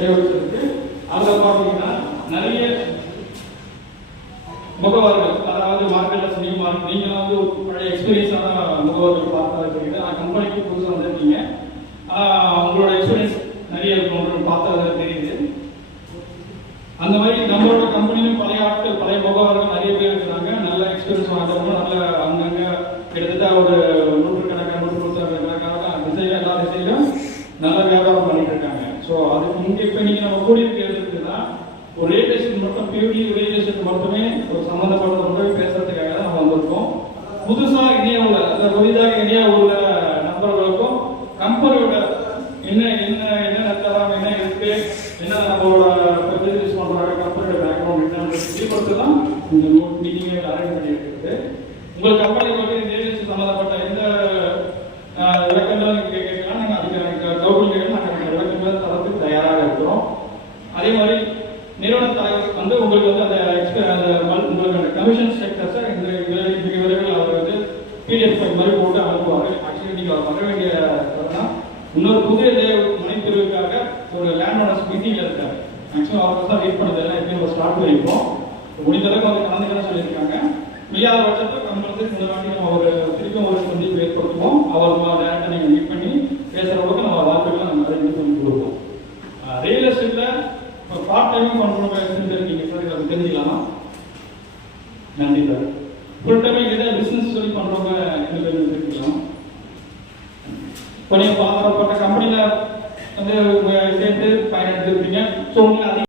இருக்கு. அதில் பார்த்தீங்கன்னா நிறைய முகவர்கள், அதாவது மார்க்கெட்ல நியூ மார்க், நீங்க வந்து பழைய எக்ஸ்பீரியன்ஸான முகவர்கள் பார்த்தா தெரியுது. கம்பெனிக்கு புதுசாக வந்திருக்கீங்க, உங்களோட எக்ஸ்பீரியன்ஸ் நிறைய இருக்கும் பார்த்தா தெரியுது. அந்த மாதிரி நம்மளோட கம்பெனியும் பழைய ஆட்கள், பழைய முகவர்கள் நிறைய பேர் இருக்கிறாங்க. நல்ல எக்ஸ்பீரியன்ஸ் வாங்குறவங்க, நல்ல அங்கங்க கிட்டத்தட்ட ஒரு 100 திசையில எல்லா திசையிலும் நல்ல வியாபாரம் பண்ணிட்டு இருக்காங்க. ஸோ அதுக்கு இங்கே இப்போ நீங்கள் நம்ம கூடியிருக்கிறதுனா ஒரு ரியல் எஸ்டேட் மட்டும், பியூர்லி ரியல் எஸ்டேட் மட்டுமே ஒரு சம்மந்தப்பட்ட மட்டுமே பேசுறதுக்காக தான் நம்ம வந்திருக்கோம். புதுசாக இந்தியாவில், அந்த புதிதாக இந்தியாவில் உள்ள நண்பர்களுக்கும் கம்பெனியோட என்ன என்ன என்ன தரம், என்ன இருக்கு, என்ன நம்மளோட பிசினஸ் பண்றாங்க, கம்பெனியோட பேக்ரவுண்ட் என்னன்னு சொல்லிட்டு தான் இந்த மீட்டிங்கை அரேஞ்ச் பண்ணி இருக்குது. உங்கள் கம்பெனி வந்து ரியல் எஸ்டேட் சம்மந்தப்பட்ட எந்த விளக்கங்களும் கேட்கலாம், நாங்கள் அதுக்கு கவர்மெண்ட் கேட்க நாங்கள் விளக்கங்கள் தரத்துக்கு தயாராக இருக்கிறோம். அதே மாதிரி நிறுவன தலைவர் வந்து உங்களுக்கு வந்து அந்த உங்களுக்கு அந்த கமிஷன் ஸ்ட்ரக்சர்ஸை இந்த மிக விரைவில் அவர் வந்து பிடிஎஃப் மாதிரி போட்டு அனுப்புவாங்க. ஆக்சுவலி நீங்கள் வர வேண்டிய இன்னொரு புதிய மனைப்பிரிவுக்காக ஒரு லேண்ட் ஓனர்ஸ் மீட்டிங்ல இருக்காரு. மேக்ஸிமம் அவருக்கு தான் வெயிட் பண்ணதெல்லாம் எப்பயும் ஒரு ஸ்டார்ட் பண்ணியிருக்கோம். முடிந்த அளவுக்கு அவங்க கலந்துக்கலாம் சொல்லியிருக்காங்க. முடியாத பட்சத்தில் கம்பெனிக்கு இந்த வாட்டி நம்ம ஒரு திருப்பியும் ஒரு சந்திப்பு ஏற்படுத்துவோம். அவர் டேரக்டாக நீங்கள் மீட் பண்ணி பேசுகிற அளவுக்கு நம்ம வாய்ப்புகளை நம்ம அரேஞ்ச் பண்ணி கொடுப்போம். ரியல் எஸ்டேட்ல பார்ட் டைமும் பண்ணுறவங்க இருக்கீங்க சார், இதை தெரிஞ்சுக்கலாமா? நன்றி சார். ஃபுல் டைம் ஏதாவது பிஸ்னஸ் சொல்லி பண்ணுறவங்க என்ன பேர் தெரிஞ்சுக்கலாம்? இப்போ நீங்கள் பார்க்கப்பட்ட கம்பெனியில் வந்து சேர்த்து பயன்படுத்திருப்பீங்க. ஸோ உங்களுக்கு